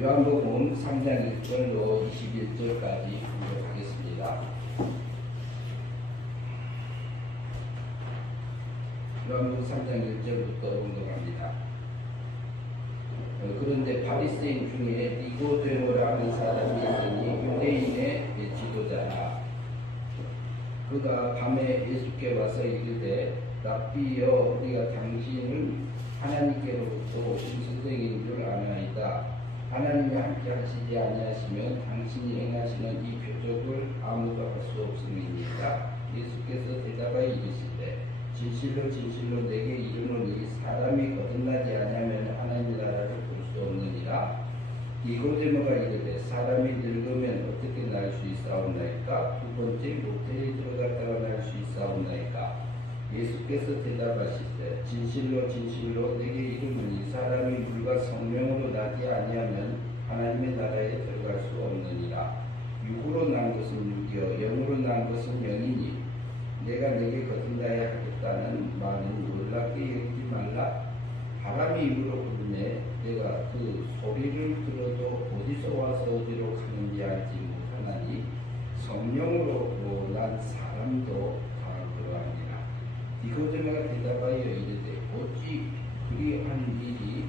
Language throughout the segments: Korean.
요한복음 3장 1절로 21절까지 공부하겠습니다. 요한복음 3장 1절부터 공부합니다. 그런데 바리새인 중에 니고데모라는 사람이 있으니 유대인의 지도자라. 그가 밤에 예수께 와서 이르되 랍비여, 우리가 당신을 하나님께로부터 오신 선생인 줄 아나이다. 하나님이 함께 하시지 아니하시면 당신이 행하시는 이 표적을 아무도 할 수 없음이니이다. 예수께서 대답하여 이르시되 진실로 진실로 내게 이르노니 사람이 거듭나지 아니하면 하나님의 나라를 볼 수 없느니라. 니고데모가 이르되 사람이 늙으면 어떻게 날 수 있사옵나이까? 두 번째 모태에 들어갔다가 날 수 있사옵나이까? 예수께서 대답하시되 진실로 진실로 내게 이르노니 사람이 물과 성령으로 나지 아니하면 하나님의 나라에 들어갈 수 없느니라. 육으로 난 것은 육이요 영으로 난 것은 영이니 내가 내게 거듭나야 하겠다는 말은 놀랍게 여기지 말라. 바람이 입으로 부르네 내가 그 소리를 들어도 어디서 와서 어디로 가는지 알지 못하나니 성령으로 난 사람도 다 그러하니라. 니고데모가 대답하여 이르되 어찌 그리한 일이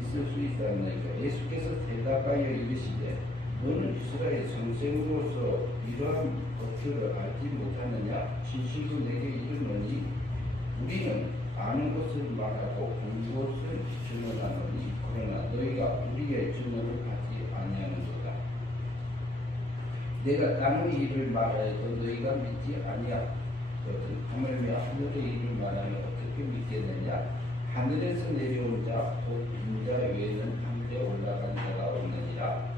있을 수 있사옵나이까? 예수께서 대답하여 이르시되 너는 이스라엘 선생으로서 이러한 것들을 알지 못하느냐? 진실로 내게 이르노니 우리는 아는 것을 말하고 본 것을 증언하노니 그러나 너희가 우리의 증언을 받지 아니하는도다. 내가 땅의 일을 말하여도 너희가 믿지 아니하거든 하물며 하늘의 일을 말하면 어떻게 믿겠느냐? 하늘에서 내려온 자 곧 인자 외에는 하늘에 올라간 자가 없느니라.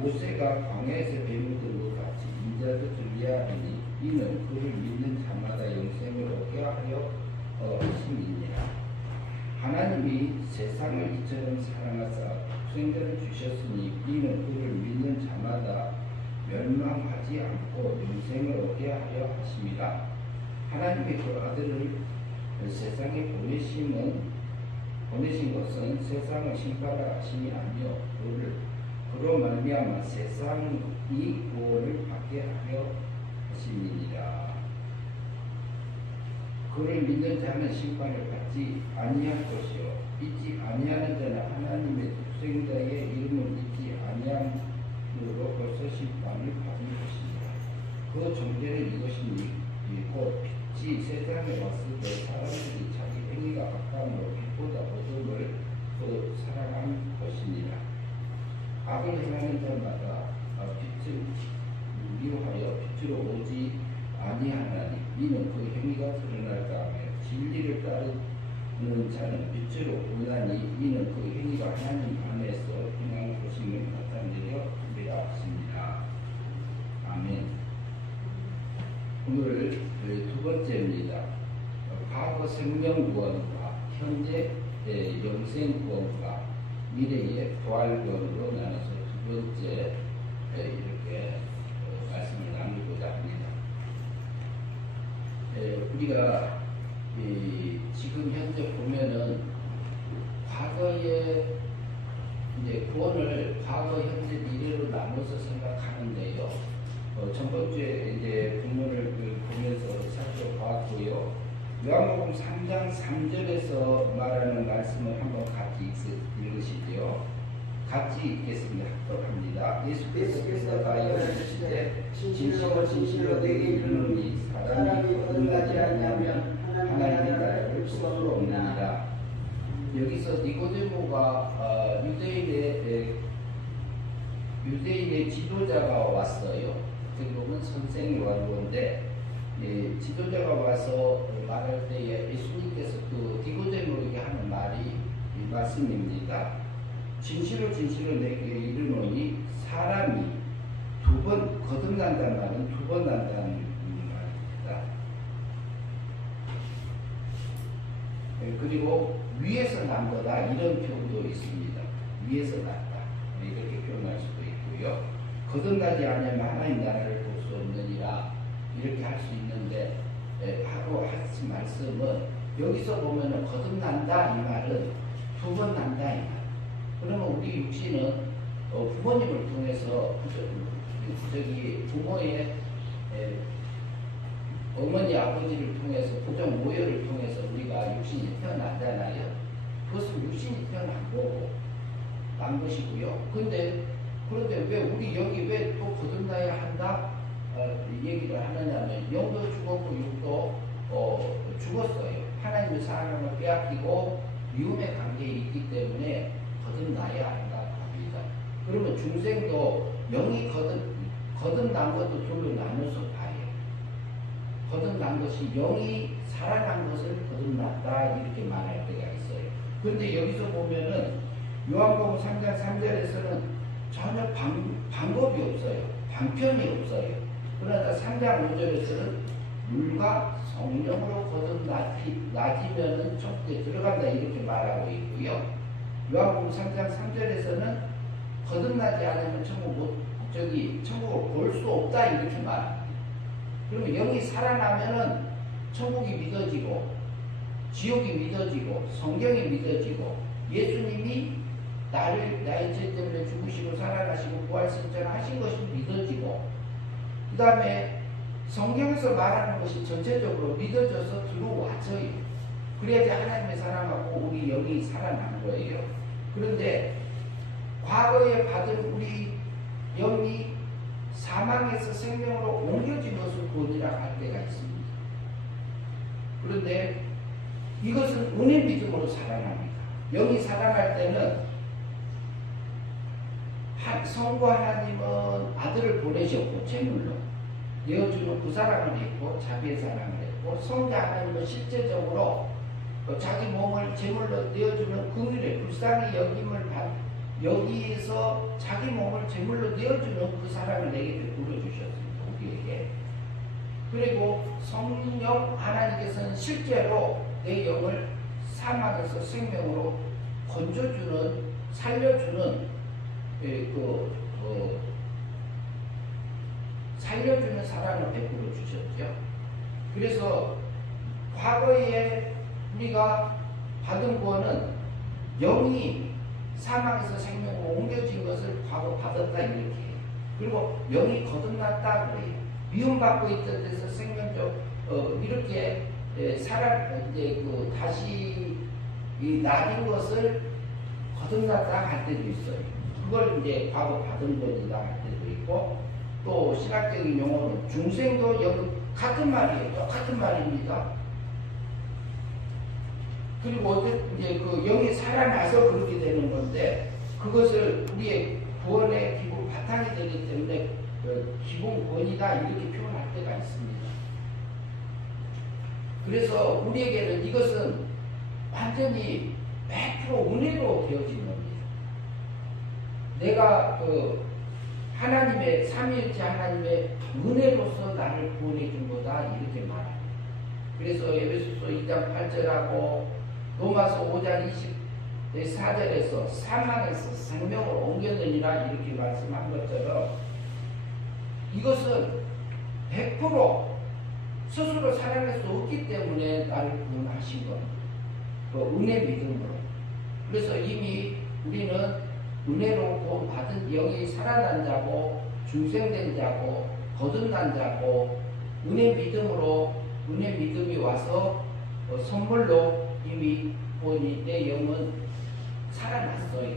모세가 광야에서 뱀을 든 것 같이 인자도 들려야 하니 이는 그를 믿는 자마다 영생을 얻게 하려 하심이니라. 하나님이 세상을 이처럼 사랑하사 독생자를 주셨으니 이는 그를 믿는 자마다 멸망하지 않고 영생을 얻게 하려 하심이라. 하나님의 그 아들을 세상에 보내신 것은 세상을 심판하라 하심이 아니요 그로 말미암아 세상이 구원을 받게 하려 하심이니라. 그를 믿는 자는 심판을 받지 아니할 것이요 믿지 아니하는 자는 하나님의 독생자의 이름을 믿지 아니함으로 벌써 심판을 받을 것이니라. 그 정죄는 이것이니 곧 빛이 세상에 왔을 때 사람들이 자기 행위가 악함으로 빛보다 어둠을 더 사랑한 것이니라. 악을 행하는 자마다 빛을 미워하여 빛으로 오지 아니하나니 이는 그 행위가 드러날까 하며 진리를 따르는 자는 빛으로 오나니 이는 그 행위가 하나님 안에서 행한 것임을 나타내려 함이라 하십니다. 아멘. 오늘 두 번째입니다. 과거 생명구원과 현재 영생구원과 미래의 부활구원으로 나눠서 두 번째 이렇게 말씀을 나누고자 합니다. 우리가 지금 현재 보면은 과거의 이제 구원을 과거, 현재, 미래로 나눠서 생각하는데요. 저번 주에 이제 본문을 보면서 살펴봤고요. 요한복음 3장 3절에서 말하는 말씀을 한번 같이 읽으시죠. 같이 읽겠습니다. 하도록 합니다. 예수께서 대답하여 이르시되 진실로 진실로 내게 이르노니 사람이 거듭나지 아니하면 하나님의 나라를 볼 수 없느니라. 여기서 니고데모가 유대인의 지도자가 왔어요. 어떻게 보면 선생이 왔는데 지도자가 와서 말할 때에 예수님께서 그 니고데모에게 하는 말씀입니다. 진실로 진실로 내게 이르노니 사람이 두 번 거듭난다는 말은 두 번 난다는 말입니다. 그리고 위에서 난 거다 이런 표현도 있습니다. 위에서 났다 이렇게 표현할 수도 있고요. 거듭나지 않으면 하나님 나라를 볼 수 없느니라 이렇게 할 수 있는데 하고 하신 말씀은 여기서 보면은 거듭난다 이 말은 두 번 난다 이 말. 그러면 우리 육신은 부모님을 통해서 부모의 어머니 아버지를 통해서 부정 모여를 통해서 우리가 육신이 태어나잖아요. 그것은 육신이 태어난 거고 난 것이고요. 그런데 왜 우리 여기 왜 또 거듭나야 한다 얘기를 하느냐면 영도 죽었고 육도 죽었어요. 하나님의 사랑을 빼앗기고 미움의 관계에 있기 때문에 거듭나야 한다 합니다. 그러면 중생도 영이 거듭난 것도 둘로 나눠서 봐요. 거듭난 것이 영이 살아난 것을 거듭났다 이렇게 말할 때가 있어요. 그런데 여기서 보면은 요한복음 3장 3절에서는 전혀 방법이 없어요. 방편이 없어요. 그러나 3장 5절에서는 물과 성령으로 거듭나지면은 천국에 들어간다 이렇게 말하고 있고요. 요한복음 3장 3절에서는 거듭나지 않으면 천국을 볼 수 없다 이렇게 말합니다. 그러면 영이 살아나면은 천국이 믿어지고 지옥이 믿어지고 성경이 믿어지고 예수님이 나의 죄 때문에 죽으시고 살아나시고 부활승천하신 것이 믿어지고 그 다음에 성경에서 말하는 것이 전체적으로 믿어져서 들어와져요. 그래야지 하나님의 사랑하고 우리 영이 살아난 거예요. 그런데 과거에 받은 우리 영이 사망에서 생명으로 옮겨진 것을 본이라 할 때가 있습니다. 그런데 이것은 은혜 믿음으로 살아납니다. 영이 살아날 때는 성부 하나님은 아들을 보내셨고 제물로 내어주는 그 사랑을 했고 자비의 사랑을 했고 성자 하나님은 실제적으로 자기 몸을 제물로 내어주는 긍휼의 불쌍히 여기에서 자기 몸을 제물로 내어주는 그 사랑을 내게 베풀어 주셨습니다. 우리에게. 그리고 성령 하나님께서는 실제로 내 영을 사망에서 생명으로 건져주는 살려주는 살려주는 사랑을 베풀어 주셨죠. 그래서 과거에 우리가 받은 구원은 영이 사망에서 생명으로 옮겨진 것을 과거 받았다 이렇게 해요. 그리고 영이 거듭났다 그래요. 미움받고 있던 데서 생명적 이렇게 다시 나린 것을 거듭났다 할 때도 있어요. 그걸 이제 과거 받은 것이다 할 때도 있고 또 신학적인 용어는 중생도 영 같은 말이에요. 똑같은 말입니다. 그리고 이제 그 영이 살아나서 그렇게 되는 건데 그것을 우리의 구원의 기본 바탕이 되기 때문에 기본 구원이다 이렇게 표현할 때가 있습니다. 그래서 우리에게는 이것은 완전히 100% 은혜로 되어진 겁니다. 내가 하나님의 삼위일체 하나님의 은혜로서 나를 구원해 준 거다 이렇게 말합니다. 그래서 에베소서 2장 8절하고 로마서 5장 24절에서 사망에서 생명으로 옮겼느니라 이렇게 말씀한 것처럼 이것은 100% 스스로 살아낼 수 없기 때문에 나를 구원하신 겁니다. 그 은혜 믿음으로. 그래서 이미 우리는 은혜로 구원받은 영이 살아난 자고 중생된 자고 거듭난 자고 은혜 믿음이 와서 선물로 이미 구원이 내 영은 살아났어요.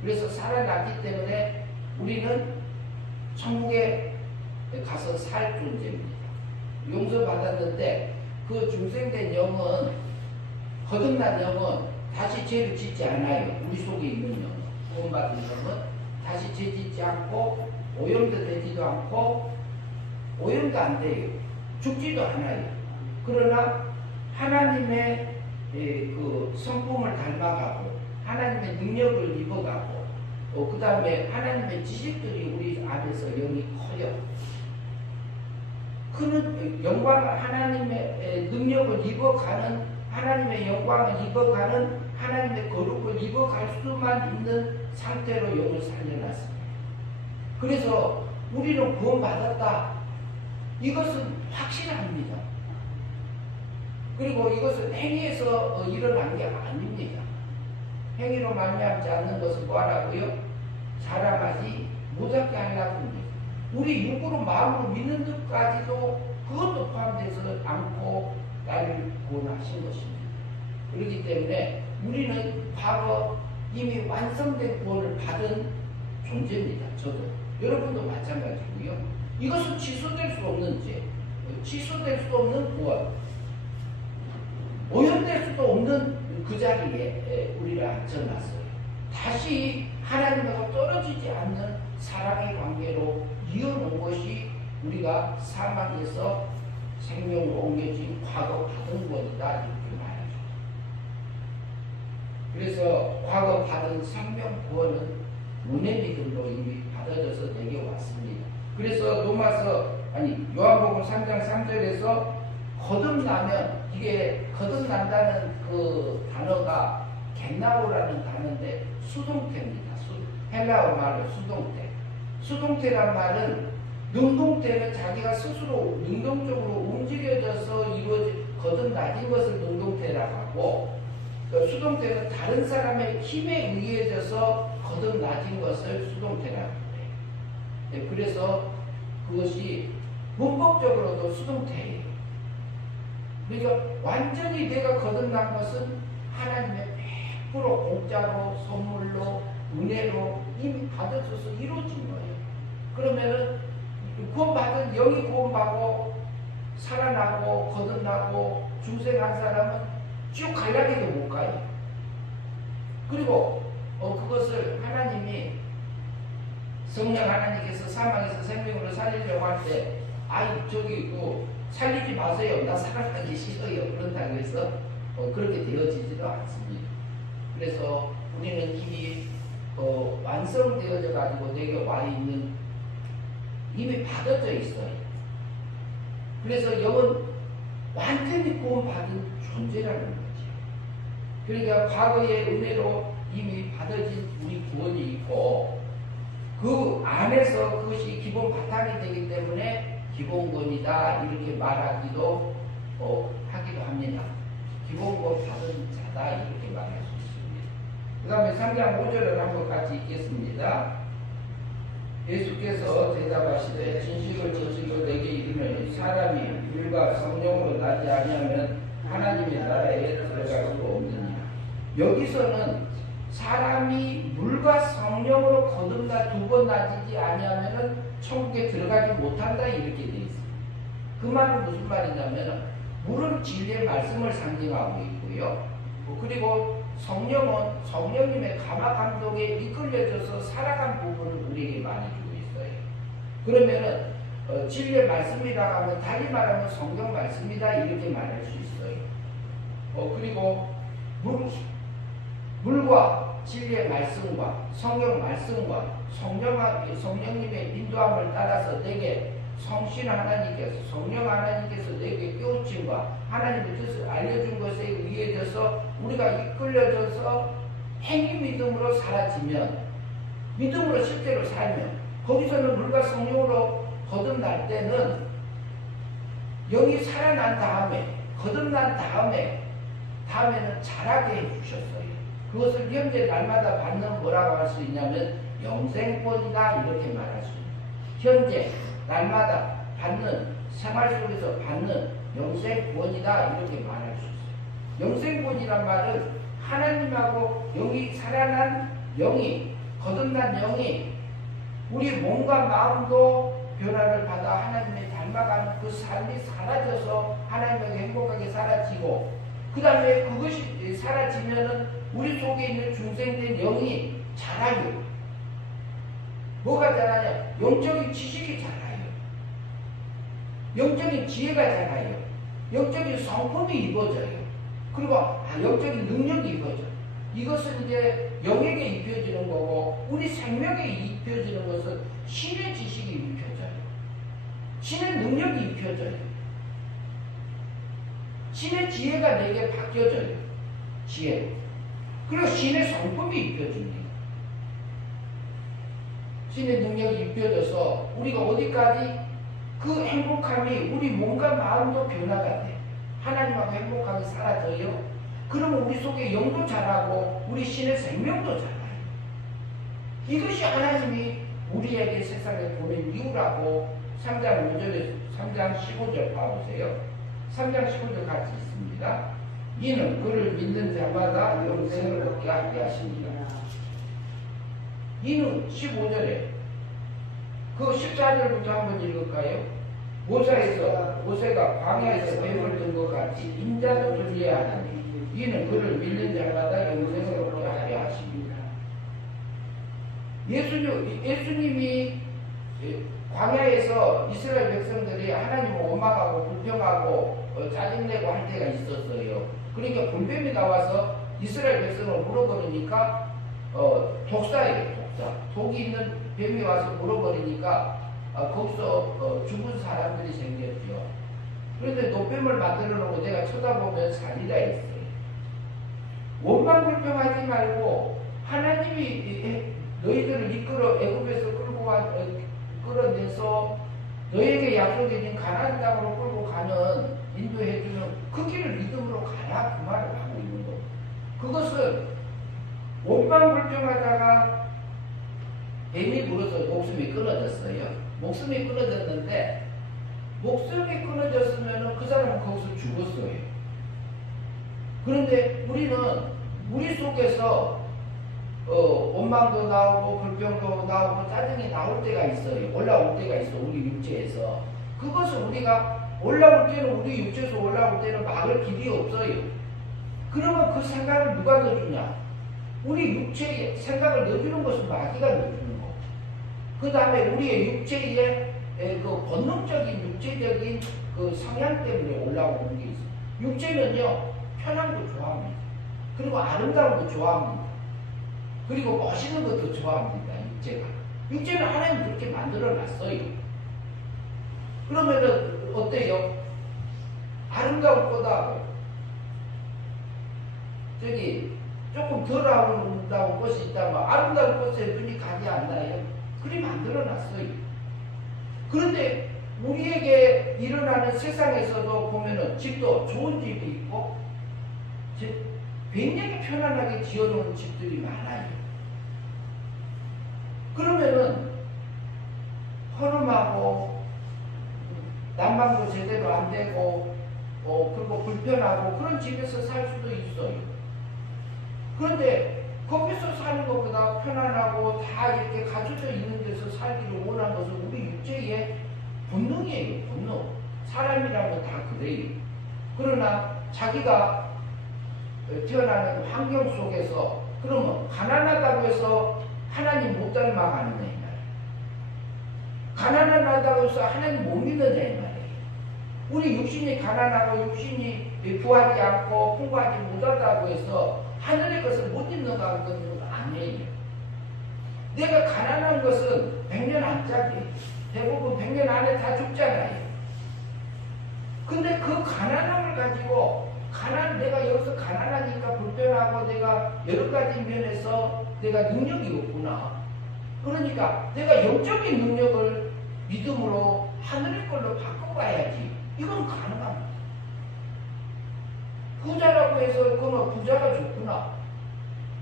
그래서 살아났기 때문에 우리는 천국에 가서 살 존재입니다. 용서받았는데 그 중생된 영은 거듭난 영은 다시 죄를 짓지 않아요. 우리 속에 있는 영은 구원받은 영은 다시 죄 짓지 않고 오염도 되지도 않고 오염도 안 돼요. 죽지도 않아요. 그러나 하나님의 그 성품을 닮아가고 하나님의 능력을 입어가고 그 다음에 하나님의 지식들이 우리 안에서 영이 커요. 그는 영광을 하나님의 능력을 입어가는 하나님의 영광을 입어가는 하나님의 거룩을 입어갈 수만 있는 상태로 영을 살려놨습니다. 그래서 우리는 구원받았다. 이것은 확실합니다. 그리고 이것은 행위에서 일어난 게 아닙니다. 행위로 말씀으로 말미암지 않는 것은 뭐하라고요? 자랑하지 못하게 하려고 합니다. 우리 육으로 마음으로 믿는 것까지도 그것도 포함되지 않고 나를 구원하신 것입니다. 그렇기 때문에 우리는 과거 이미 완성된 구원을 받은 존재입니다. 저도. 여러분도 마찬가지고요. 이것은 취소될 수 없는 죄, 취소될 수 없는 구원, 오염될 수도 없는 그 자리에 우리를 앉혀놨어요. 다시 하나님하고 떨어지지 않는 사랑의 관계로 이어놓은 것이 우리가 사망에서 생명으로 옮겨진 과거 받은 구원이다 이렇게 말하죠. 그래서 과거 받은 생명 구원은 은혜 믿음으로 이미 받아져서 내게 왔습니다. 그래서 요한복음 3장 3절에서 거듭나면, 이게 거듭난다는 그 단어가 겟나오라는 단어인데 수동태입니다. 헬라어 말로 수동태. 수동태란 말은, 능동태는 자기가 스스로 능동적으로 움직여져서 거듭나진 것을 능동태라고 하고, 수동태는 다른 사람의 힘에 의해져서 거듭나진 것을 수동태라고 해요. 그래서 그것이 문법적으로도 수동태예요. 그러니까 완전히 내가 거듭난 것은 하나님의 100% 공짜로, 선물로, 은혜로 이미 받아줘서 이루어진 거예요. 그러면은 구원받은, 영이 구원받고 살아나고 거듭나고 중생한 사람은 지옥 갈라리도 못 가요. 그리고 그것을 하나님이, 성령 하나님께서 사망에서 생명으로 살리려고 할 때, 살리지 마세요, 나 살아나기 싫어요, 그런다고 해서 그렇게 되어지지도 않습니다. 그래서 우리는 이미 완성되어져 가지고 내게 와 있는, 이미 받아져 있어요. 그래서 영은 완전히 구원받은 존재라는 거죠. 그러니까 과거의 은혜로 이미 받아진 우리 구원이 있고, 그 안에서 그것이 기본 바탕이 되기 때문에 기본권이다 이렇게 말하기도 하기도 합니다. 기본권 받은 자다 이렇게 말할 수 있습니다. 그 다음에 3장 5절을 한번 같이 읽겠습니다. 예수께서 대답하시되 진실로 내게 이르노니 사람이 물과 성령으로 나지 아니하면 하나님의 나라에 들어갈 수 없느니라. 여기서는 사람이 물과 성령으로 거듭나 두 번 나지지 아니하면 천국에 들어가지 못한다 이렇게 되어 있습니다. 그 말은 무슨 말이냐면, 물은 진리의 말씀을 상징하고 있고요. 그리고 성령은 성령님의 감화 감동에 이끌려져서 살아간 부분을 우리에게 많이 주고 있어요. 그러면은 진리의 말씀이라고 하면, 달리 말하면 성경 말씀이다 이렇게 말할 수 있어요. 그리고 물과 진리의 말씀과 성경 말씀과 성령님의 인도함을 따라서 내게 성령 하나님께서 내게 깨우침과 하나님의 뜻을 알려준 것에 의해져서 우리가 이끌려져서 행위 믿음으로 사라지면, 믿음으로 실제로 살면, 거기서는 물과 성령으로 거듭날 때는 영이 살아난 다음에, 거듭난 다음에는 자라게 해주셨어요. 그것을 현재 날마다 받는 뭐라고 할 수 있냐면 영생권이다 이렇게 말할 수 있습니다. 현재 날마다 받는, 생활 속에서 받는 영생권이다 이렇게 말할 수 있어요. 영생권이란 말은 하나님하고 영이 살아난 영이, 거듭난 영이 우리 몸과 마음도 변화를 받아 하나님의 닮아가는 그 삶이 사라져서 하나님에게 행복하게 사라지고, 그 다음에 그것이 사라지면은 우리 속에 있는 중생된 영이 자라요. 뭐가 자라냐? 영적인 지식이 자라요. 영적인 지혜가 자라요. 영적인 성품이 입어져요. 그리고 영적인 능력이 입어져요. 이것은 이제 영에게 입혀지는 거고, 우리 생명에 입혀지는 것은 신의 지식이 입혀져요. 신의 능력이 입혀져요. 신의 지혜가 내게 바뀌어져요. 지혜. 그리고 신의 성품이 입혀집니다. 신의 능력이 입혀져서 우리가 어디까지 그 행복함이 우리 몸과 마음도 변화가 돼. 하나님하고 행복하게 살아져요. 그러면 우리 속에 영도 자라고 우리 신의 생명도 자라요. 이것이 하나님이 우리에게 세상에 보낸 이유라고 3장 5절에 3장 15절 봐보세요. 3장 15절 같이 있습니다. 이는 그를 믿는 자마다 영생을 얻게 하게 하십니다. 이는 15절에 그 14절부터 한번 읽을까요? 모세가 광야에서 뱀을 든 것 같이 인자도 들려야 하나니 이는 그를 믿는 자마다 영생을 얻게 하게 하십니다. 예수님이 광야에서 이스라엘 백성들이 하나님을 원망하고 불평하고 짜증내고 할 때가 있었어요. 그러니까 불뱀이 나와서 이스라엘 백성을 물어버리니까 독사예요. 독사. 독이 있는 뱀이 와서 물어버리니까 거기서 죽은 사람들이 생겼죠. 그런데 노뱀을 만들어 놓고 내가 쳐다보면 살리라 했어요. 원망 불평하지 말고 하나님이 너희들을 이끌어 애굽에서 끌어내서 너희에게 약속해진 가나안 땅으로 끌고 가는 인도해주는 그 길을 믿음으로 가라 그 말을 하고 있는 거. 그것은 원망 불평하다가 뱀이 물어서 목숨이 끊어졌어요. 목숨이 끊어졌는데 목숨이 끊어졌으면 그 사람은 거기서 죽었어요. 그런데 우리는 우리 속에서 원망도 나오고 불평도 나오고 짜증이 나올 때가 있어요. 올라올 때가 있어 우리 육체에서. 그것은 우리가 올라올 때는 우리 육체에서 올라올 때는 막을 길이 없어요. 그러면 그 생각을 누가 넣어주냐? 우리 육체에 생각을 넣어주는 것은 마귀가 넣어주는 거. 그 다음에 우리의 육체에 그 본능적인 육체적인 그 성향 때문에 올라오는 게 있어요. 육체는요 편한 거 좋아합니다. 그리고 아름다운 거 좋아합니다. 그리고 멋있는 것도 좋아합니다. 육체는 하나님 그렇게 만들어 놨어요. 그러면은 어때요? 아름다운 꽃하고 저기 조금 덜 아름다운 꽃이 있다면 아름다운 꽃에 눈이 가지 않나요? 그리 만들어 놨어요. 그런데 우리에게 일어나는 세상에서도 보면은 집도 좋은 집이 있고 굉장히 편안하게 지어놓은 집들이 많아요. 그러면은 허름하고 난방도 제대로 안 되고 그리고 불편하고 그런 집에서 살 수도 있어요. 그런데 거기서 사는 것보다 편안하고 다 이렇게 갖춰져 있는 데서 살기를 원하는 것은 우리 육체의 본능이에요. 본능. 사람이라면 다 그래요. 그러나 자기가 태어나는 환경 속에서 그러면 가난하다고 해서 하나님 못 닮아가느냐 이 말이에요. 가난하다고 해서 하나님 못 믿느냐 이 말이에요. 우리 육신이 가난하고 육신이 부하지 않고 풍부하지 못하다고 해서 하늘의 것을 못 입는다는 건 아니에요. 내가 가난한 것은 100년 안짝이에요. 대부분 100년 안에 다 죽잖아요. 근데 그 가난함을 가지고 내가 여기서 가난하니까 불편하고 내가 여러 가지 면에서 내가 능력이 없구나. 그러니까 내가 영적인 능력을 믿음으로 하늘의 걸로 바꿔봐야지. 이건 가능합니다. 부자라고 해서 그러면 부자가 좋구나.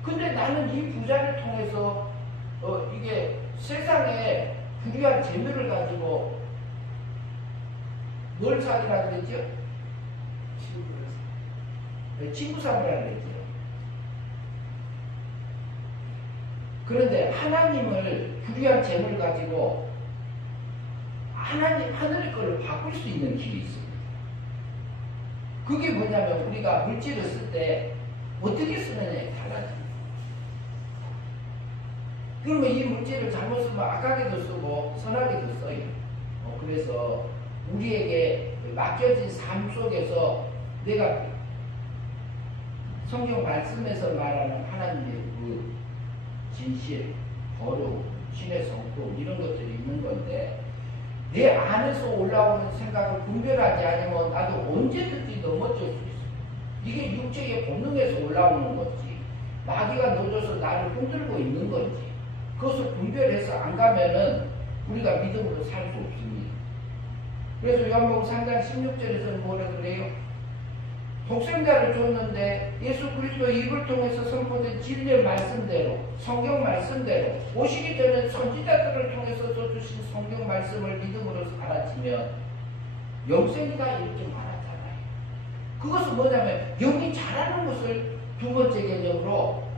근데 나는 이 부자를 통해서 이게 세상에 불의한 재물을 가지고 뭘 사기라 그랬죠? 친구 삼으라 그랬죠. 그런데 하나님을 불의한 재물을 가지고 하늘의 걸로 바꿀 수 있는 길이 있습니다. 그게 뭐냐면 우리가 물질을 쓸 때 어떻게 쓰느냐에 달라집니다. 그러면 이 물질을 잘못 쓰면 악하게도 쓰고 선하게도 써요. 그래서 우리에게 맡겨진 삶 속에서 내가 성경 말씀에서 말하는 하나님의 그 진실, 거룩, 신의 성품 이런 것들이 있는 건데 내 안에서 올라오는 생각을 분별하지 않으면 나도 언제든지 넘어질 수 있어. 이게 육체의 본능에서 올라오는 거지. 마귀가 넣어줘서 나를 흔들고 있는 건지. 그것을 분별해서 안 가면은 우리가 믿음으로 살 수 없습니다. 그래서 요한복음 3장 16절에서는 뭐라 그래요? 독생자를 줬는데 예수 그리스도 입을 통해서 선포된 진리의 말씀대로 성경 말씀대로 오시기 전에 선지자들을 통해서 주신 성경 말씀을 믿음으로 살아지면 영생이다 이렇게 말하잖아요. 그것은 뭐냐면 영이 자라는 것을 두 번째 개념으로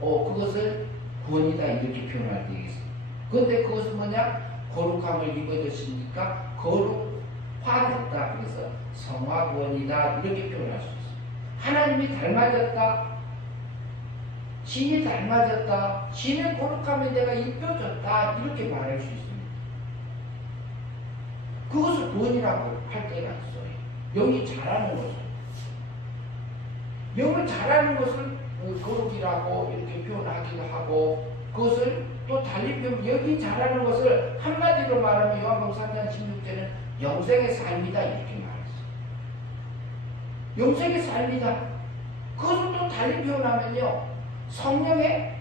그것을 구원이다 이렇게 표현할 때 있습니다. 그런데 그것은 뭐냐? 거룩함을 입어졌으니까 거룩화됐다. 그래서 성화구원이다 이렇게 표현할 수 있습니다. 하나님이 닮아졌다. 신이 닮아졌다. 신의 거룩함에 내가 입혀졌다. 이렇게 말할 수 있습니다. 그것을 구원이라고 할 때가 있어요. 영이 자라는 것을. 영을 자라는 것을 거룩이라고 이렇게 표현하기도 하고 그것을 또 달리 표현, 영이 자라는 것을 한마디로 말하면 요한복음 3장 16절은 영생의 삶이다 이렇게 말했어요. 영생의 삶이다. 그것을 또 달리 표현하면요 성령의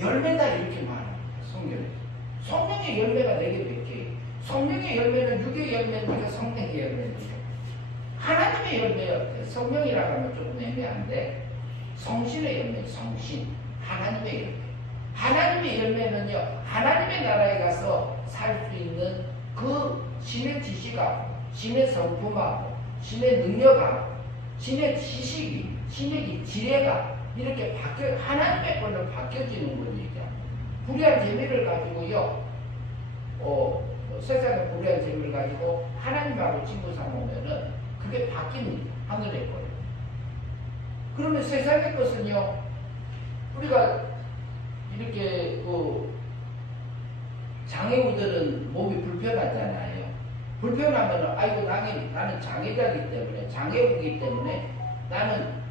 열매다 이렇게 말합니다. 성령의 열매가 4개 몇 개예요. 성령의 열매는 육의 열매니까 성령의 열매니까 하나님의 열매였대요. 성령이라고 하면 조금 애매한데 성신의 열매, 성신, 하나님의 열매. 하나님의 열매는요 하나님의 나라에 가서 살 수 있는 그 신의 지식하고 신의 성품하고 신의 능력하고 신의 지식이 신의 지혜가 이렇게 하나님의 걸로 바뀌어지는 걸 얘기합니다. 불의한 재미를 가지고요 세상의 불의한 재미를 가지고 하나님하고 친구 삼으면은 그게 바뀝니다. 하늘의 거예요. 그러면 세상의 것은요 우리가 이렇게 장애우들은 몸이 불편하잖아요. 불편하면 아이고 나는 장애자이기 때문에 장애우이기 때문에 나는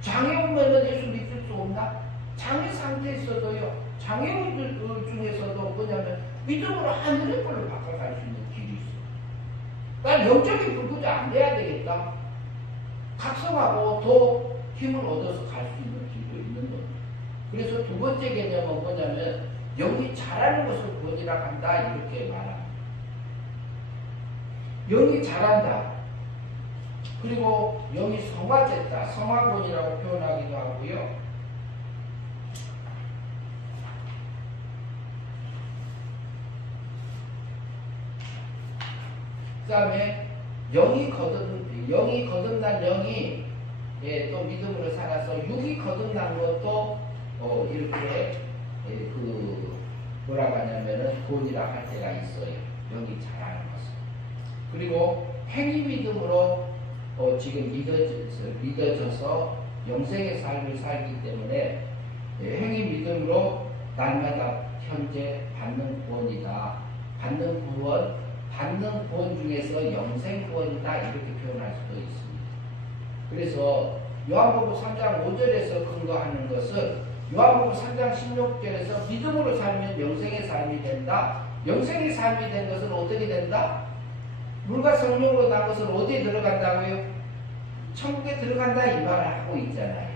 장애우면은 예수 믿을 수 없나? 장애 상태에 있어도요 장애우들 중에서도 뭐냐면 믿음으로 하늘의 걸로 바꿔갈 수 있는 길이 있어요. 난 영적인 불구자 안 돼야 되겠다. 각성하고 더 힘을 얻어서 갈 수 있는 길도 있는 겁니다. 그래서 두 번째 개념은 뭐냐면 영이 자라는 것을 구원이라고 한다 이렇게 말합니다. 영이 자란다. 그리고 영이 성화됐다. 성화구원이라고 표현하기도 하고요. 그 다음에 영이 거듭난 영이 또 믿음으로 살아서 육이 거듭난 것도 이렇게 뭐라고 하냐면은 구원이라 할 때가 있어요. 영이 자라는 것은. 그리고 행위 믿음으로 지금 믿어져서 영생의 삶을 살기 때문에 행위 믿음으로 날마다 현재 받는 구원이다. 받는 구원 중에서 영생 구원이다 이렇게 표현할 수도 있습니다. 그래서 요한복음 3장 5절에서 근거하는 것은 요한복음 3장 16절에서 믿음으로 살면 영생의 삶이 된다. 영생의 삶이 된 것은 어떻게 된다? 물과 성령으로 난 것은 어디에 들어간다고요? 천국에 들어간다 이 말을 하고 있잖아요.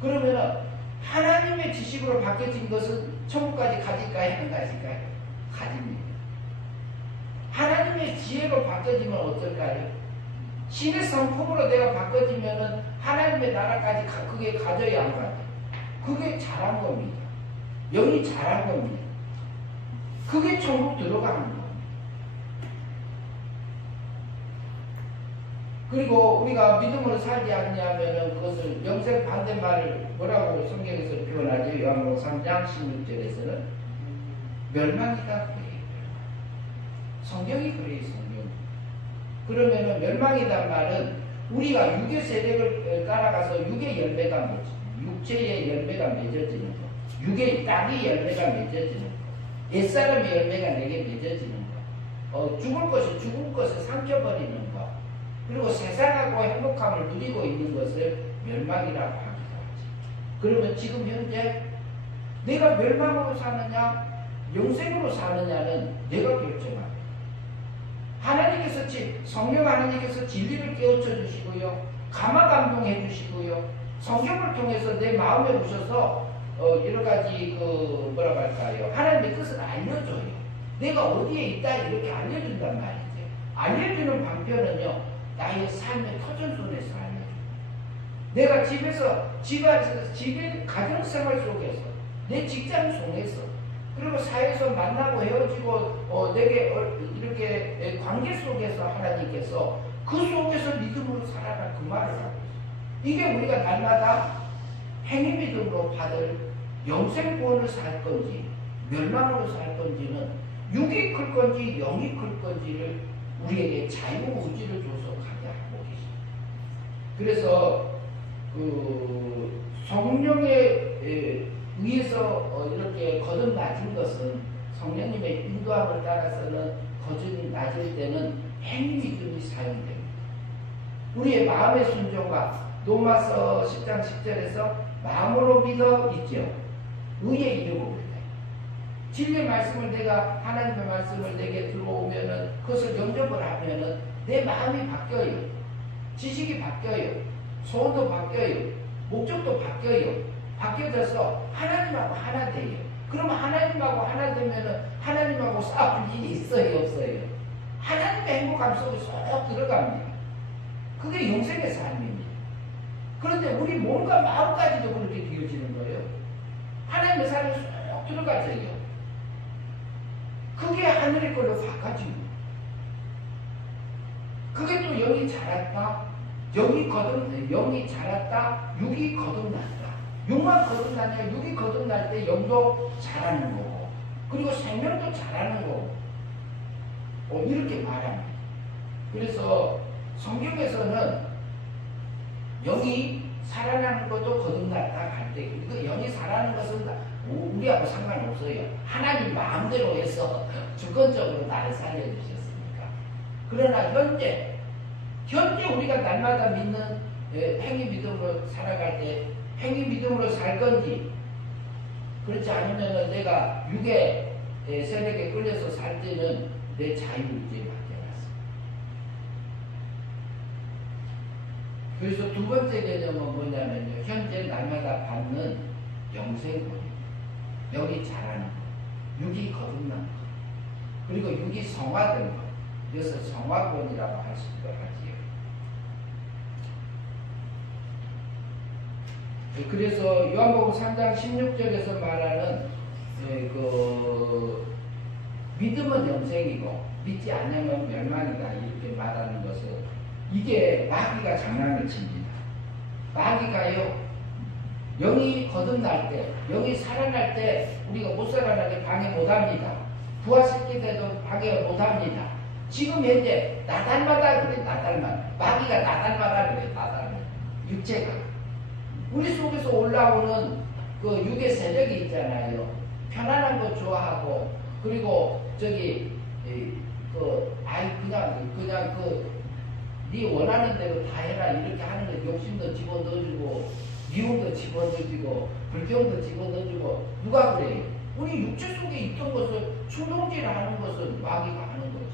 그러면은 하나님의 지식으로 바뀌어진 것은 천국까지 가질까요? 안 가질까요? 가집니다. 하나님의 지혜로 바뀌어지면 어떨까요? 신의 성품으로 내가 바꿔지면은 하나님의 나라까지 그게 가져야 안 가요. 그게 잘한 겁니다. 영이 잘한 겁니다. 그게 천국 들어가는 겁니다. 그리고 우리가 믿음으로 살지 않냐면은 그것을 영생 반대말을 뭐라고 성경에서 표현하죠? 요한복음 3장 16절에서는 멸망이다 그래요. 성경이 그래요. 성경. 그러면은 멸망이란 말은 우리가 육의 세력을 따라가서 육의 열매가 뭐지? 육체의 열매가 맺어지는 거. 육의 땅의 열매가 맺어지는 거. 옛사람의 열매가 내게 맺어지는 거. 죽을 것이 죽은 것을 삼켜버리는 거. 그리고 세상하고 행복함을 누리고 있는 것을 멸망이라고 하기도 하지. 그러면 지금 현재 내가 멸망으로 사느냐 영생으로 사느냐는 내가 결정합니다. 하나님께서 성령 하나님께서 진리를 깨우쳐 주시고요. 감화 감동해 주시고요. 성경을 통해서 내 마음에 오셔서 여러 가지 뭐라고 할까요? 하나님의 뜻을 알려줘요. 내가 어디에 있다 이렇게 알려준단 말이죠. 알려주는 방편은요. 나의 삶의 터전선에서 알려줘. 내가 집에 가정생활 속에서, 내 직장 속에서, 그리고 사회에서 만나고 헤어지고 내게 이렇게 관계 속에서 하나님께서 그 속에서 믿음으로 살아라, 그 말을 하고 있어요. 이게 우리가 날마다 행위 믿음으로 받을 영생 구원을 살 건지 멸망으로 살 건지는 육이 클 건지 영이 클 건지를 우리에게 자유의지를 줘서 가게 하고 계십니다. 그래서 그 성령에 의해서 이렇게 거듭나진 것은, 성령님의 인도함을 따라서는 거듭나질 때는 행위 믿음이 사용됩니다. 우리의 마음의 순종과 로마서 10장 10절에서 마음으로 믿어 있죠. 의의 이름으로. 진리의 말씀을 하나님의 말씀을 내게 들어오면은, 그것을 영접을 하면은 내 마음이 바뀌어요. 지식이 바뀌어요. 소원도 바뀌어요. 목적도 바뀌어요. 바뀌어져서 하나님하고 하나 돼요. 그러면 하나님하고 하나 되면은 하나님하고 싸울 일이 있어요, 없어요? 하나님의 행복함 속에 쏙 들어갑니다. 그게 영생의 삶입니다. 그런데 우리 몸과 마음까지도 그렇게 되어지는 거예요. 하나님의 삶에 쏙 들어가져요. 그게 하늘의 걸로 바꿔지고, 그게 또 영이 자랐다, 영이 자랐다, 육이 거듭났다. 육만 거듭나냐, 육이 거듭날 때 영도 자라는 거고, 그리고 생명도 자라는 거고, 이렇게 말합니다. 그래서 성경에서는 영이 살아나는 것도 거듭났다 할 때, 그 영이 살아나는 것은 우리하고 상관없어요. 하나님 마음대로 해서 주권적으로 나를 살려주셨으니까. 그러나 현재 우리가 날마다 믿는 행위 믿음으로 살아갈 때 행위 믿음으로 살 건지, 그렇지 않으면 내가 육의 세력에 끌려서 살 때는 내 자유의지에 맡겨놨습니다. 그래서 두 번째 개념은 뭐냐면요, 현재 날마다 받는 영생권, 영이 자라는 것, 육이 거듭난 것, 그리고 육이 성화된 것, 이것을 성화권이라고 할 수도 하지요. 그래서 요한복음 3장 16절에서 말하는 그 믿음은 영생이고 믿지 않으면 멸망이다, 이렇게 말하는 것은, 이게 마귀가 장난을 칩니다. 마귀가요, 영이 거듭날 때, 영이 살아날 때 우리가 못 살아나게 방해 못합니다. 부활시킬 때도 방해 못합니다. 지금 현재 나달마다 그래, 나달마다. 마귀가 나달마다 그래, 나달마다. 육체가. 우리 속에서 올라오는 그 육의 세력이 있잖아요. 편안한 거 좋아하고, 그리고 네 원하는 대로 다 해라, 이렇게 하는 거, 욕심도 집어넣어주고, 미움도 집어넣어주고, 불평도 집어넣어주고, 누가 그래요? 우리 육체 속에 있던 것을 충동질하는 것은 마귀가 하는 거지.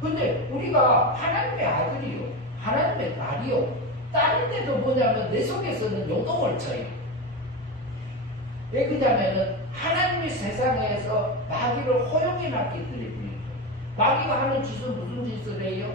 근데 우리가 하나님의 아들이요, 하나님의 딸이요, 딸인데도 뭐냐면 내 속에서는 요동을 쳐요. 왜 그러냐면은 하나님의 세상에서 마귀를 허용해 놨기 때문에. 마귀가 하는 짓은 무슨 짓을 해요?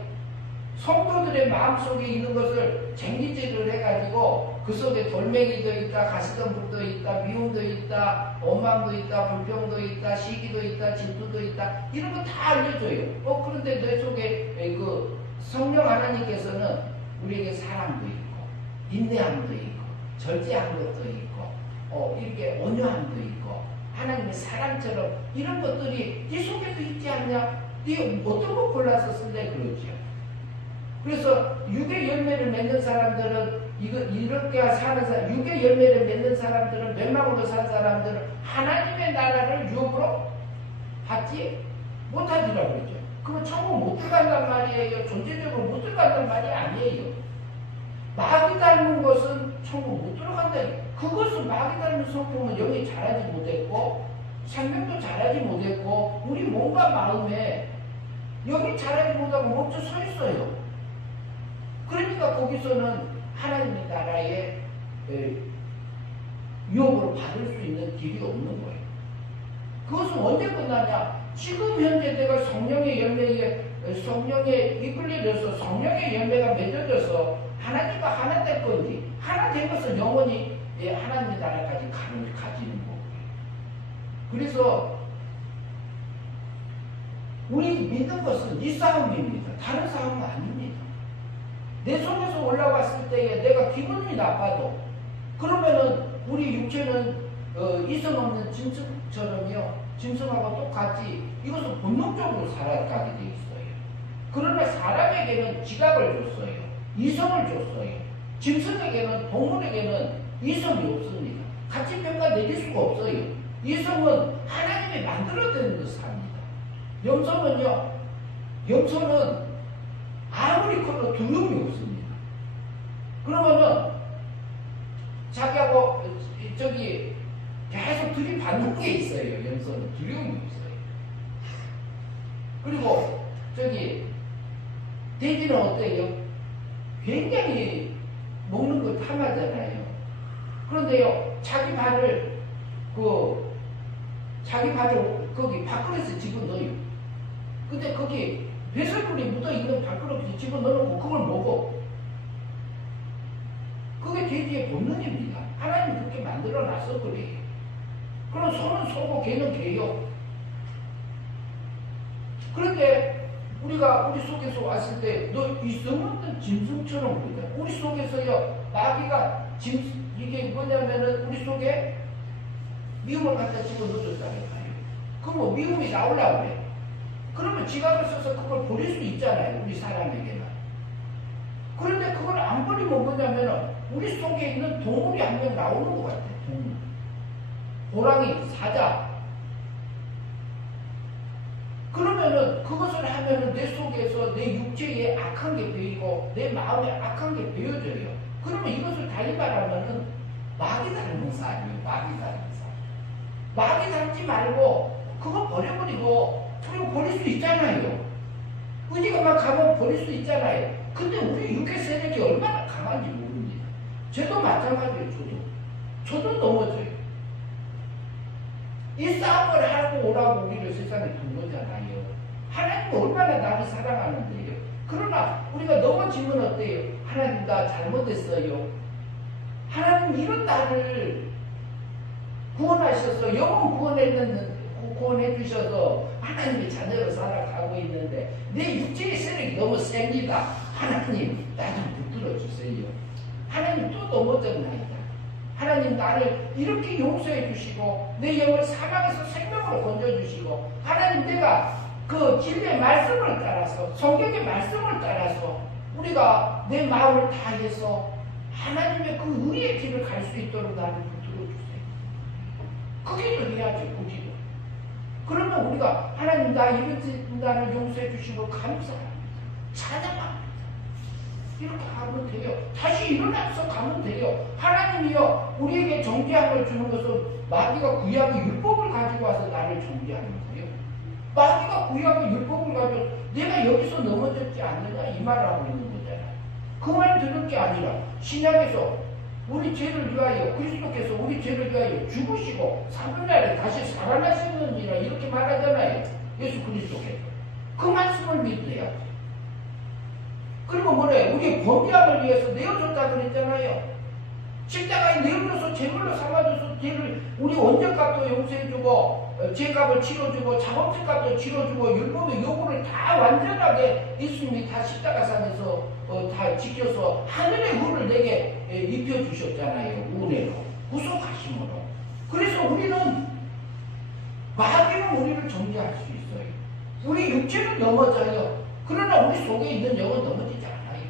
성도들의 마음속에 있는 것을 쟁기질을 해가지고 그 속에 돌멩이도 있다, 가시덤불도 있다, 미움도 있다, 원망도 있다, 불평도 있다, 시기도 있다, 질투도 있다, 이런 거 다 알려줘요. 그런데 내 속에 그 성령 하나님께서는 우리에게 사랑도 있고, 인내함도 있고, 절제한 것도 있고, 이렇게 온유함도 있고, 하나님의 사랑처럼 이런 것들이 네 속에도 있지 않냐? 네 어떤 거 골라서 쓸래? 그러죠. 그래서 육의 열매를 맺는 사람들은 이렇게 사는 사람, 육의 열매를 맺는 사람들은, 멸망으로 산 사람들은 하나님의 나라를 유업으로 받지 못하리라고 그러죠. 그럼 천국 못 들어간단 말이에요. 존재적으로 못 들어간단 말이 아니에요. 마귀 닮은 것은 천국 못 들어간다. 그것은 마귀 닮은 성품은 영이 자라지 못했고, 생명도 자라지 못했고, 우리 몸과 마음에 영이 자라지 못하고 멈춰 서 있어요. 그러니까 거기서는 하나님의 나라의 유업으로 받을 수 있는 길이 없는 거예요. 그것은 언제 끝나냐? 지금 현재 내가 성령의 열매에 성령에 이끌려져서 성령의 열매가 맺어져서 하나님과 하나 될 건지 하나 된 것은 영원히 하나님의 나라까지 가지는 거고요. 그래서 우리 믿는 것은 이 싸움입니다. 다른 싸움은 아닙니다. 내 속에서 올라왔을 때에 내가 기분이 나빠도 그러면은 우리 육체는 이성 없는 짐승처럼요. 짐승하고 똑같이 이것은 본능적으로 살아가게 돼 있어요. 그러나 사람에게는 지각을 줬어요. 이성을 줬어요. 짐승에게는 동물에게는 이성이 없습니다. 가치 평가 내릴 수가 없어요. 이성은 하나님이 만들어낸 것을 합니다. 염소는 아무리 커도 두려움이 없습니다. 그러면은 자기하고 계속 들이받는 게 있어요. 염소는 두려움이 없어요. 그리고 돼지는 어때요? 굉장히 먹는 걸 탐하잖아요. 그런데요, 자기 발을 거기 밥그릇에 집어넣어요. 근데 거기 배설물이 묻어있는 밥그릇에 집어넣어놓고 그걸 먹어. 그게 돼지의 본능입니다. 하나님이 그렇게 만들어놔서 그래요. 그럼 소는 소고 개는 개요. 그런데 우리가 우리 속에서 왔을 때 너 이성없는 짐승처럼 보이다. 우리 속에서요 마귀가 이게 뭐냐면은 우리 속에 미움을 갖다 집어넣어줬다는 거예요. 그럼 뭐 미움이 나오려고 그래. 그러면 지갑을 써서 그걸 버릴 수 있잖아요. 우리 사람에게는. 그런데 그걸 안 버리면 뭐냐면은 우리 속에 있는 동물이 한 명 나오는 것 같아요. 동물. 호랑이, 사자. 그러면은 그것을 하면은 내 속에서 내 육체에 악한 게 배이고 내 마음에 악한 게 배어져요. 그러면 이것을 달리 말하면은 마귀 닮은 사람이에요. 마귀 닮은 사람. 마귀 닮지 말고 그거 버려버리고 그리고 버릴 수 있잖아요. 의지가만 가면 버릴 수 있잖아요. 근데 우리 육의 세력이 얼마나 강한지 모릅니다. 저도 마찬가지예요. 저도 넘어져요. 이 싸움을 하고 오라고 우리를 세상에 둔 거잖아요. 하나님은 얼마나 나를 사랑하는데요. 그러나 우리가 넘어지면 어때요? 하나님 나 잘못했어요. 하나님 이런 나를 구원하셔서 영원 구원해 주셔서 하나님의 자녀로 살아가고 있는데 내 육체의 세력이 너무 셉니다. 하나님 나 좀 붙들어 주세요. 하나님 또 넘어졌나이다. 하나님 나를 이렇게 용서해 주시고 내 영을 사망에서 생명으로 건져주시고 하나님 내가 그 진리의 말씀을 따라서 성경의 말씀을 따라서 우리가 내 마음을 다해서 하나님의 그 의의 길을 갈 수 있도록 나를 붙들어 주세요. 그 길을 해야죠. 그 길을. 그러면 우리가 하나님 나 이런 나를 용서해 주시고 감사합니다. 찬양합니다. 이렇게 하면 돼요. 다시 일어나서 가면 돼요. 하나님이요 우리에게 정죄함을 주는 것은 마귀가 구약의 율법을 가지고 와서 나를 정죄하는 거예요. 마귀가 구약의 율법을 가지고 내가 여기서 넘어졌지 않느냐 이 말을 하고 있는 거잖아요. 그 말 들을 게 아니라 신약에서 우리 죄를 위하여 그리스도께서 우리 죄를 위하여 죽으시고 3일날에 다시 살아나시느니라 이렇게 말하잖아요. 예수 그리스도께서. 그 말씀을 믿어야 그리고 뭐래? 우리의 범죄함을 위해서 내어줬다 그랬잖아요. 십자가에 내어줘서 제물로 삼아줘서 죄를 우리 원죄값도 용서해주고 죄값을 치러주고 자범죄값도 치러주고 율법의 요구를 다 완전하게 예수님이 다 십자가상에서 다 지켜서 하늘의 의를 내게 입혀주셨잖아요. 은혜로 구속하심으로. 그래서 우리는 마귀는 우리를 정죄할 수 있어요. 우리 육체는 넘어져요. 그러나 우리 속에 있는 영은 넘어지지 않아요.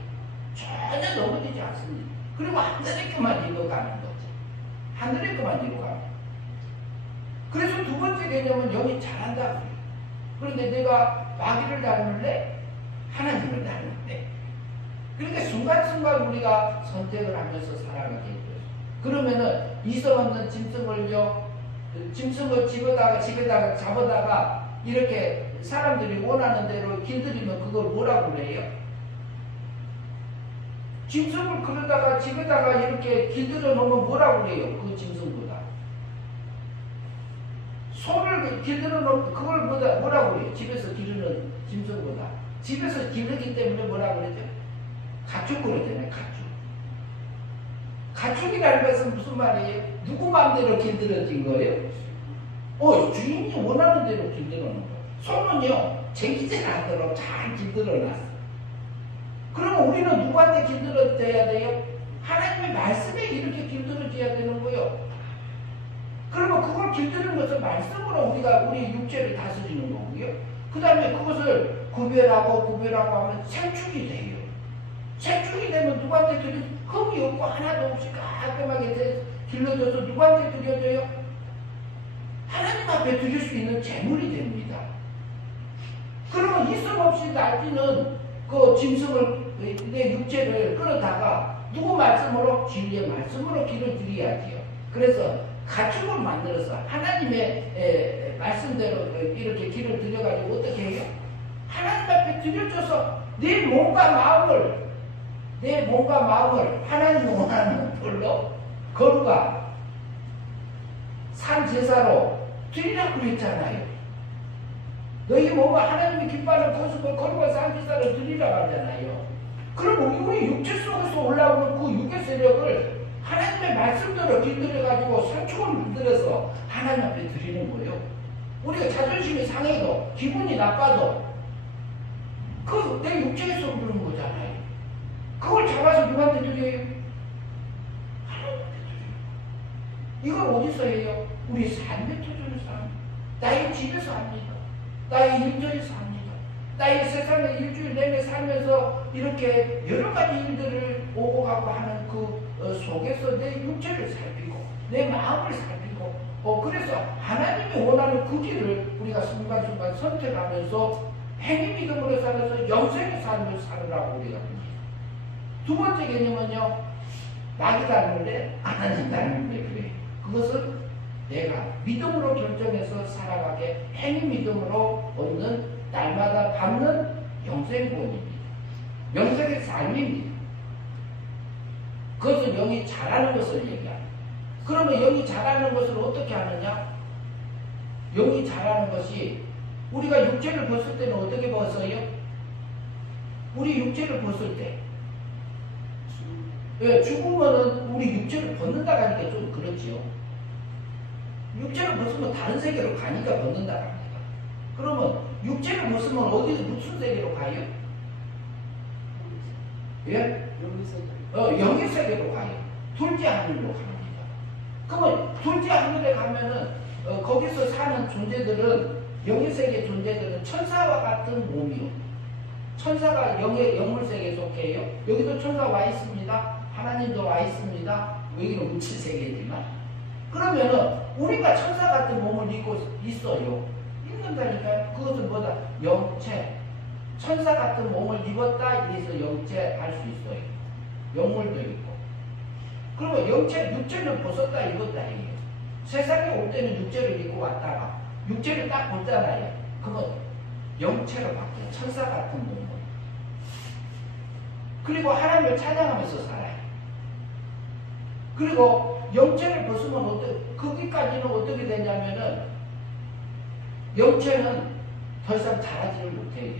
전혀 넘어지지 않습니다. 그리고 하늘의 것만 이뤄가는 거죠. 하늘의 것만 이뤄가는. 그래서 두 번째 개념은 영이 잘한다. 그런데 내가 마귀를 닮을래? 하나님을 닮을래? 그러니까 순간순간 우리가 선택을 하면서 살아가게 돼요. 그러면은 이성 없는 짐승을요, 짐승을 집어다가 잡아다가 이렇게 사람들이 원하는 대로 길들이면 그걸 뭐라고 그래요? 짐승을 그러다가 집에다가 이렇게 길들여 놓으면 뭐라고 그래요? 그 짐승보다. 소를 길들여 놓으면 그걸 뭐라고 그래요? 집에서 기르는 짐승보다. 집에서 기르기 때문에 뭐라 그러죠? 가축 그러잖아요. 가축이라는 것은 무슨 말이에요? 누구 마음대로 길들여진 거예요? 주인이 원하는 대로 길들여 놓은 거예요. 소는요, 제기질 않도록 잘 길들여 놨어. 그러면 우리는 누구한테 길들여져야 돼요? 하나님의 말씀에 이렇게 길들여져야 되는 거예요. 그러면 그걸 길들이는 것은 말씀으로 우리가 우리 육체를 다스리는 거고요. 그 다음에 그것을 구별하고 하면 생축이 돼요. 생축이 되면 누구한테 흠이 없고 하나도 없이 깔끔하게 길러져서 누구한테 드려져요? 하나님 앞에 드릴 수 있는 재물이 됩니다. 그러면 이성 없이 날뛰는 그 짐승을, 내 육체를 끌어다가 누구 말씀으로? 진리의 말씀으로 길을 드려야지요. 그래서 가축을 만들어서 하나님의 말씀대로 이렇게 길을 들여가지고 어떻게 해요? 하나님 앞에 드려줘서 내 몸과 마음을 하나님 원하는 걸로 거룩한 산 제사로 드리라고 그랬잖아요. 너희 몸을 하나님이 기뻐하는 거룩한 산 제사로 드리라고 하잖아요. 그럼 우리 육체 속에서 올라오는 그 육의 세력을 하나님의 말씀대로 길들여가지고 산축을 만들어서 하나님 앞에 드리는 거예요. 우리가 자존심이 상해도 기분이 나빠도 그 내 육체에서 그러는 거잖아요. 그걸 잡아서 누구한테 드려요? 하나님한테 드려요. 이걸 어디서 해요? 우리 삶의 터전에서 합니다. 나의 집에서 합니다. 나의 일터에서 합니다. 나의 세상의 일주일 내내 살면서 이렇게 여러 가지 일들을 오고 가고 하는 그 속에서 내 육체를 살피고 내 마음을 살피고 그래서 하나님이 원하는 그 길을 우리가 순간순간 선택하면서 행위 믿음으로 살아서 영생의 삶을 살으라고 우리가 합니다. 두 번째 개념은요, 나도 닮을래? 하나님 닮을래? 그래. 그것은 내가 믿음으로 결정해서 살아가게 행위 믿음으로 얻는 날마다 받는 영생권입니다. 영생의 삶입니다. 그것은 영이 잘하는 것을 얘기합니다. 그러면 영이 잘하는 것을 어떻게 하느냐? 영이 잘하는 것이 우리가 육체를 벗을 때는 어떻게 벗어요? 우리 육체를 벗을 때 죽으면은 우리 육체를 벗는다고 하니까 좀 그렇지요. 육체를 벗으면 다른 세계로 가니까 벗는다고 합니다. 그러면 육체를 벗으면 어디서 무슨 세계로 가요? 예? 영의 세계로 가요. 둘째 하늘로 갑니다. 그러면 둘째 하늘에 가면은 거기서 사는 존재들은 영의 세계 존재들은 천사와 같은 몸이요. 천사가 영물 세계에 속해요. 여기도 천사 와 있습니다. 하나님도 와 있습니다. 여기는 물질 세계지만 그러면은 우리가 천사 같은 몸을 입고 있어요. 있는다니까요. 그것은 뭐다? 영체. 천사 같은 몸을 입었다. 이래서 영체 할 수 있어요. 영물도 있고. 그러면 육체를 벗었다 입었다 이게요. 세상에 올 때는 육체를 입고 왔다가 육체를 딱 벗잖아요. 그건 영체로 바뀌어요. 천사 같은 몸을. 그리고 하나님을 찬양하면서 살아요. 그리고 영체를 벗으면 거기까지는 어떻게 되냐면은 영체는 더 이상 자라지를 못해요.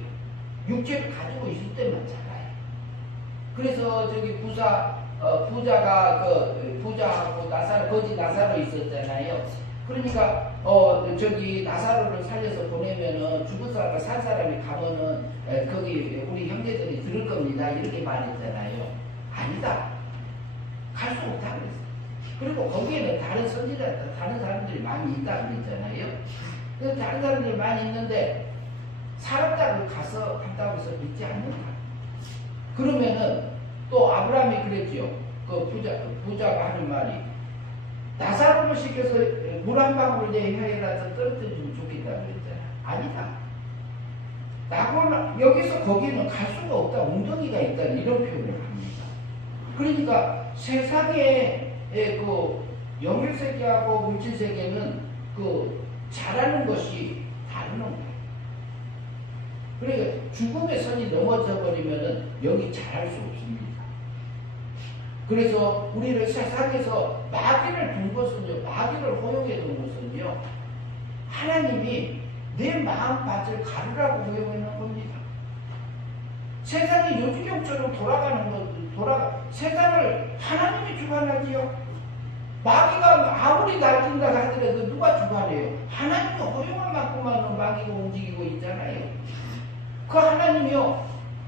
육체를 가지고 있을 때만 자라요. 그래서 저기 부자가 부자하고 거지 나사로 있었잖아요. 그러니까 저기 나사로를 살려서 보내면은 죽은 사람과 산 사람이 가면은 거기 우리 형제들이 들을 겁니다. 이렇게 말했잖아요. 아니다. 갈 수 없다 그랬어요. 그리고 거기에는 다른 선지자, 다른 사람들이 많이 있다 그랬잖아요. 그래서 다른 사람들이 많이 있는데 살았다고 가서 간다고 해서 믿지 않는다. 그러면은 또 아브라함이 그랬지요. 그 부자가 하는 말이 나사로를 시켜서 물 한 방울 내 혀에라도 떨어뜨리면 좋겠다 그랬잖아. 아니다. 여기서 거기는 갈 수가 없다. 웅덩이가 있다. 이런 표현을 합니다. 그러니까 세상의 그 영의 세계하고 물질 세계는 자라는 것이 다른 거예요. 그러니까 죽음의 선이 넘어져 버리면은 영이 자랄 수 없습니다. 그래서 우리를 세상에서 마귀를 둔 것은요, 마귀를 허용해 둔 것은요, 하나님이 내 마음밭을 가르라고 허용해 놓은 겁니다. 세상이 요지경처럼 돌아가는 것, 세상을 하나님이 주관하지요. 마귀가 아무리 날뛴다 하더라도 누가 주관해요? 하나님이 허용한 만큼만 마귀가 움직이고 있잖아요. 그 하나님이요,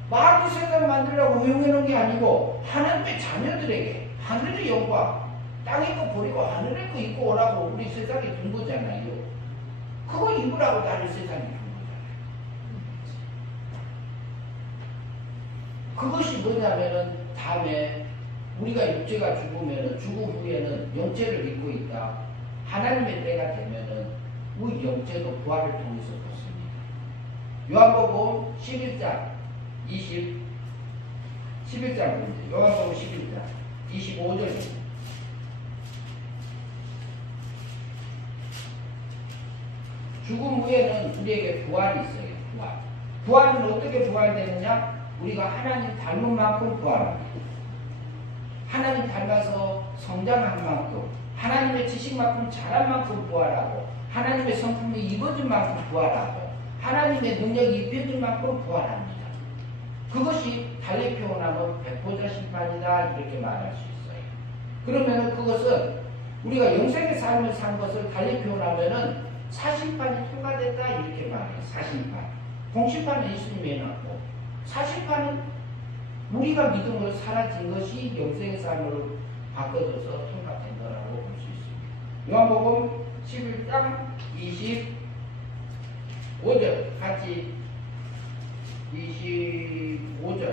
마귀 세상 만들려고 허용해 놓은 게 아니고 하나님의 자녀들에게 하늘의 영광, 땅의 거 버리고 하늘의 거 입고 오라고 우리 세상에 둔 거잖아요. 그거 입으라고 나를 세상에 둔 거잖아요. 그것이 뭐냐면은 다음에 우리가 육체가 죽으면은 죽음 후에는 영체를 입고 있다. 하나님의 때가 되면은 우리 영체도 부활을 통해서 벗습니다. 요한복음 11장 11장 문제. 요한복음 11장 25절입니다. 죽음 후에는 우리에게 부활이 있어요. 부활은 어떻게 부활되느냐? 우리가 하나님 닮은 만큼 부활합니다. 하나님 닮아서 성장한 만큼, 하나님의 지식만큼 자란 만큼 부활하고, 하나님의 성품이 입어진 만큼 부활하고, 하나님의 능력이 입혀진 만큼 부활합니다. 그것이 달리 표현하면 백보자 심판이다 이렇게 말할 수 있어요. 그러면 그것은 우리가 영생의 삶을 산 것을 달리 표현하면은 사심판이 통과됐다 이렇게 말해요. 사심판. 공심판은 예수님이 해놨고, 사심판은 우리가 믿음으로 사라진 것이 영생의 삶으로 바꿔져서 통과된 거라고 볼 수 있습니다. 요한복음 11장 25절 같이 25절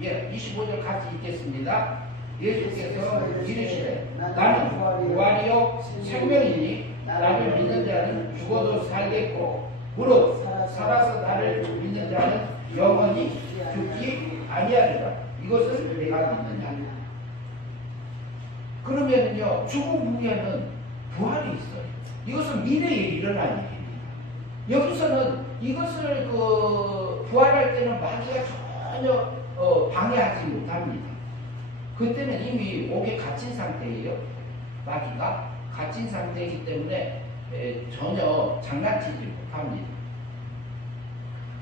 25절 같이 읽겠습니다. 예수께서 이르시되 나는 부활이요 생명이니 나를 믿는 자는 죽어도 살겠고 무릇 살아서 나를 믿는 자는 영원히 죽지 아니하리라. 이것을 내가 믿느냐. 그러면은요, 죽음 후에는 부활이 있어요. 이것은 미래에 일어날 일입니다. 여기서는 이것을 부활할 때는 마귀가 전혀 방해하지 못합니다. 그때는 이미 옥에 갇힌 상태예요. 마귀가 갇힌 상태이기 때문에 전혀 장난치지 못합니다.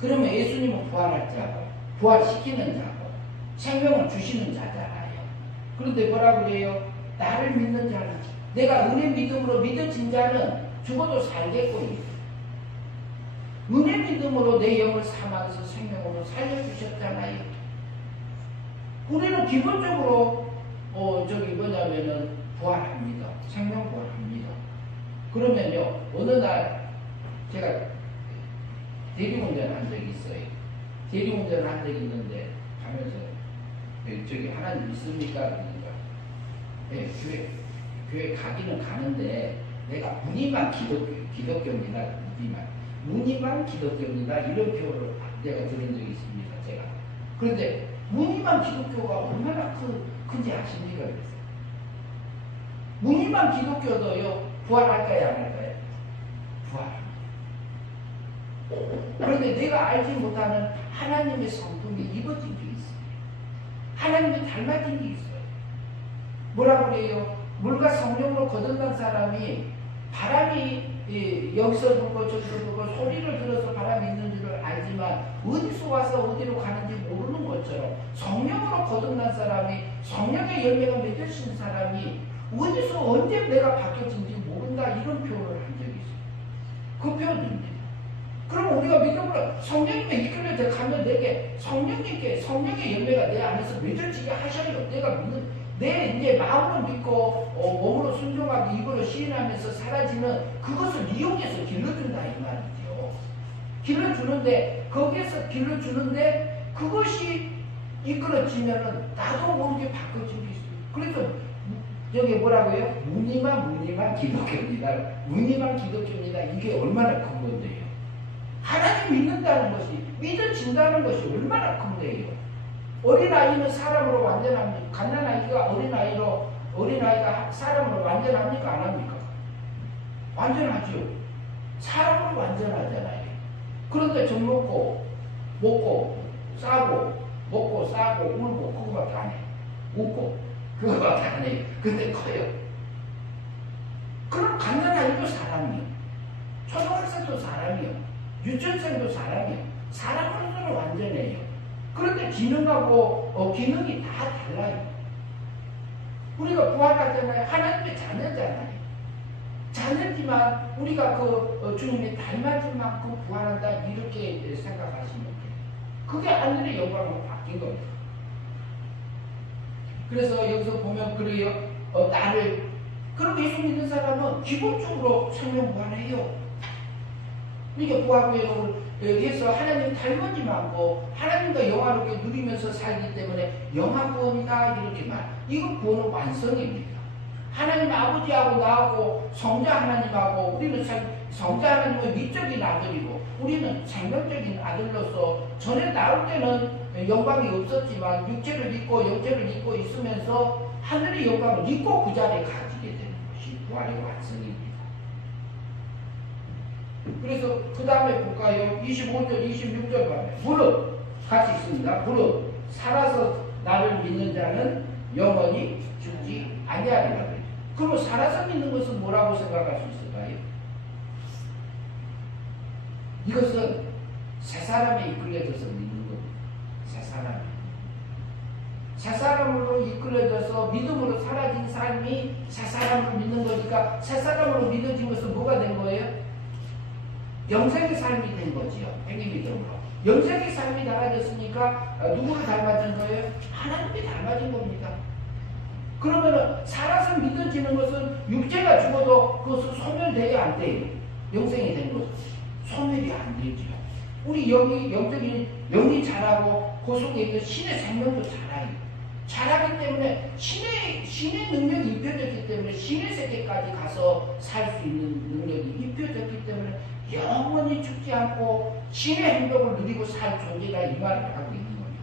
그러면 예수님은 부활할 자고 부활시키는 자고 생명을 주시는 자잖아요. 그런데 뭐라 그래요? 나를 믿는 자는, 내가 은혜 믿음으로 믿어진 자는 죽어도 살겠고, 은혜 믿음으로 내 영을 삼아서 생명으로 살려주셨잖아요. 우리는 기본적으로 뭐냐면은 부활합니다. 생명 부활합니다. 그러면요, 어느 날 제가 대리운전 한 적이 있어요. 대리운전 한 적이 있는데 가면서 저기 하나님 믿습니까? 그러니까 네, 교회 가기는 가는데 내가 무늬만 기독교입니다. 무늬만 기독교입니다. 이런 표현을 내가 들은 적이 있습니다. 제가. 그런데 무늬만 기독교가 얼마나 큰지 아십니까? 그랬어요. 무늬만 기독교도요, 부활할까요? 안 할까요? 부활합니다. 그런데 내가 알지 못하는 하나님의 성품이 입어진 게 있어요. 하나님이 닮아진 게 있어요. 뭐라고 그래요? 물과 성령으로 거듭난 사람이 바람이 여기서 불고 저기서 불고 소리를 들어서 바람이 있는 줄을 알지만 어디서 와서 어디로 가는지 모르는 것처럼 성령으로 거듭난 사람이, 성령의 열매가 맺어진 사람이 어디서 언제 내가 바뀌어진지 모른다 이런 표현을 한 적이 있어요. 그 표현입니다. 그럼 우리가 믿음으로 성령님의 이끌려 가면 내게 성령님께 성령의 열매가 내 안에서 맺어지게 하셔요. 내가 믿는 내 이제 마음으로 믿고 몸으로 순종하고 입으로 시인하면서 사라지는 그것을 이용해서 길러준다 이 말이죠. 길러주는데 거기에서 길러주는데 그것이 이끌어지면은 나도 모르게 바꿔진 게 있어요. 그래서 여기 뭐라고요? 무늬만 기독교입니다. 무늬만 기독교입니다. 이게 얼마나 큰 건데요. 하나님 믿는다는 것이, 믿어진다는 것이 얼마나 큰데요. 어린아이는 사람으로 완전합니까? 갓난아이가 어린아이가 사람으로 완전합니까? 안 합니까? 완전하죠. 사람으로 완전하잖아요. 그런데 젖 먹고 싸고 울고 그거밖에 안 해. 웃고 그거밖에 안 해요. 근데 커요. 그럼 갓난아이도 사람이요. 초등학생도 사람이요. 유치원생도 사람이요. 사람으로서는 완전해요. 그런데 지능하고 기능이 다 달라요. 우리가 부활하잖아요. 하나님의 자녀잖아요. 자녀지만 우리가 주님의 닮아진 만큼 부활한다 이렇게 생각하시면 돼요. 그게 하늘의 영광으로 바뀐 겁니다. 그래서 여기서 보면 그래요. 나를 그럼 예수 믿는 사람은 기본적으로 생명 부활해요. 이게 부활구역을 해서 하나님 닮은지 않고 하나님과 영화롭게 누리면서 살기 때문에 영화구원이다 이렇게 말. 이거 구원은 완성입니다. 하나님 아버지하고 나하고 성자 하나님하고 우리는 성자 하나님은 미적인 아들이고 우리는 생명적인 아들로서 전에 나올 때는 영광이 없었지만 육체를 입고 영체를 입고 있으면서 하늘의 영광을 입고 그 자리에 가지게 되는 것이 부활의 완성입니다. 그래서 그 다음에 볼까요? 25절, 26절 봐요. 무릇 같이 있습니다. 무릇 살아서 나를 믿는 자는 영원히 죽지 아니하리라 그래요. 그러면 살아서 믿는 것은 뭐라고 생각할 수 있을까요? 이것은 새 사람에 이끌려져서 믿는 겁니다. 새 사람. 새 사람으로 이끌려져서 믿음으로 사라진 삶이 새 사람을 믿는 거니까 새 사람으로 믿어진 것은 뭐가 된 거예요? 영생의 삶이 된 거지요. 행위 믿음으로. 영생의 삶이 달라졌으니까 누구를 닮아진 거예요? 하나님이 닮아진 겁니다. 그러면은 살아서 믿어지는 것은 육체가 죽어도 그것은 소멸돼야 안 돼요. 영생이 된 것은 소멸이 안 되죠. 우리 영이 영적인 영이 자라고 그 속에 있는 신의 생명도 자라요. 자라기 때문에 신의 능력이 입혀졌기 때문에 신의 세계까지 가서 살 수 있는 능력이 입혀졌기 때문에 영원히 죽지 않고 신의 행복을 누리고 살 존재가 이 말을 하고 있는 겁니다.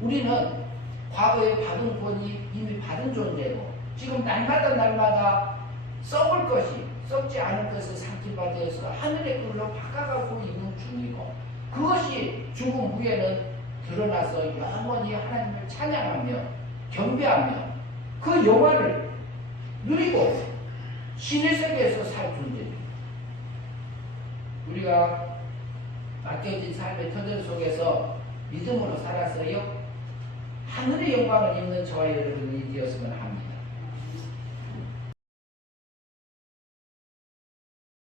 우리는 과거에 받은 권이 이미 받은 존재고 지금 날마다 썩을 것이 썩지 않은 것을 상기받아서 하늘의 꿀로 바꿔가고 있는 중이고 그것이 죽음 후에는 드러나서 영원히 하나님을 찬양하며 경배하며 그 영화를 누리고 신의 세계에서 살 존재입니다. 우리가 맡겨진 삶의 터전 속에서 믿음으로 살았어요. 하늘의 영광을 입는 저와 여러분이 되었으면 합니다.